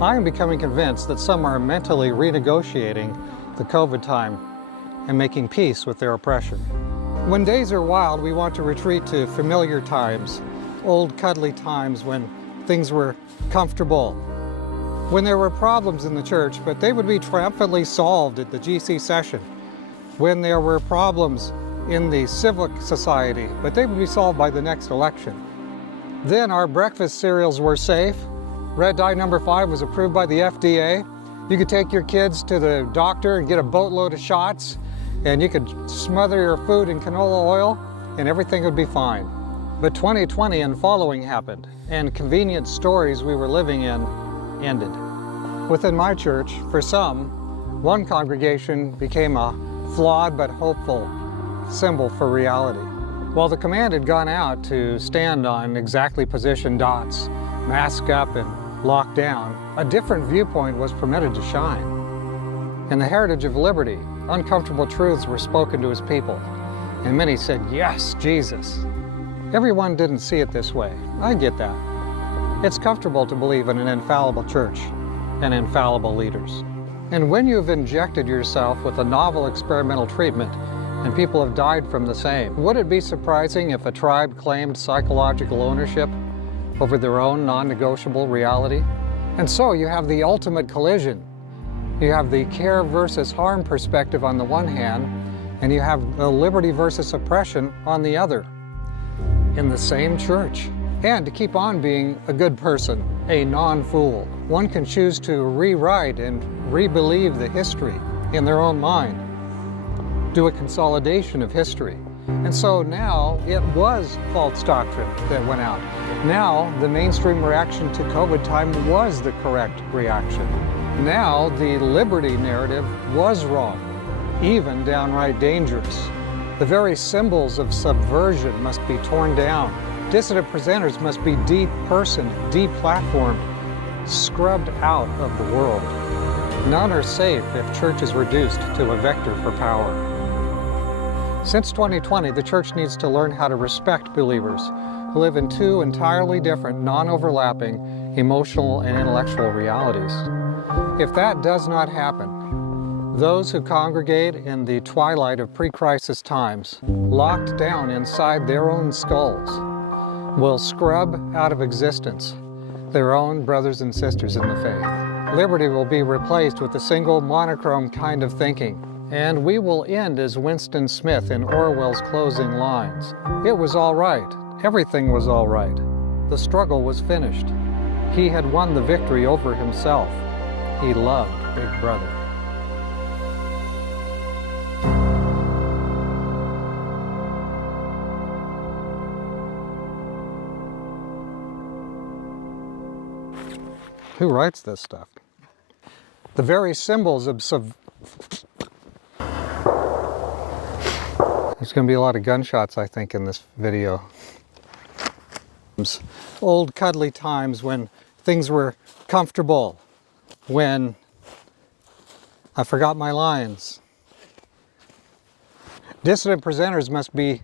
I am becoming convinced that some are mentally renegotiating the COVID time and making peace with their oppression. When days are wild, we want to retreat to familiar times, old cuddly times when things were comfortable, when there were problems in the church, but they would be triumphantly solved at the GC session, when there were problems in the civic society, but they would be solved by the next election. Then our breakfast cereals were safe. Red dye number 5 was approved by the FDA. You could take your kids to the doctor and get a boatload of shots, and you could smother your food in canola oil, and everything would be fine. But 2020 and following happened, and convenient stories we were living in ended. Within my church, for some, one congregation became a flawed but hopeful symbol for reality. While the command had gone out to stand on exactly positioned dots, mask up and lock down, a different viewpoint was permitted to shine. In the heritage of liberty, uncomfortable truths were spoken to his people, and many said, "Yes, Jesus." Everyone didn't see it this way. I get that. It's comfortable to believe in an infallible church and infallible leaders. And when you've injected yourself with a novel experimental treatment and people have died from the same, would it be surprising if a tribe claimed psychological ownership over their own non-negotiable reality? And so you have the ultimate collision. You have the care versus harm perspective on the one hand, and you have the liberty versus oppression on the other, in the same church. And to keep on being a good person, a non-fool, one can choose to rewrite and re-believe the history in their own mind, do a consolidation of history. And so now it was false doctrine that went out. Now the mainstream reaction to COVID time was the correct reaction. Now the liberty narrative was wrong, even downright dangerous. The very symbols of subversion must be torn down. Dissident presenters must be depersoned, deplatformed, scrubbed out of the world. None are safe if church is reduced to a vector for power. Since 2020, the church needs to learn how to respect believers who live in two entirely different, non-overlapping emotional and intellectual realities. If that does not happen, those who congregate in the twilight of pre-crisis times, locked down inside their own skulls, will scrub out of existence their own brothers and sisters in the faith. Liberty will be replaced with a single monochrome kind of thinking, and we will end as Winston Smith in Orwell's closing lines. It was all right. Everything was all right. The struggle was finished. He had won the victory over himself. He loved Big Brother. Who writes this stuff? The very symbols of There's going to be a lot of gunshots, I think, in this video. Old cuddly times when things were comfortable, when I forgot my lines. Dissident presenters must be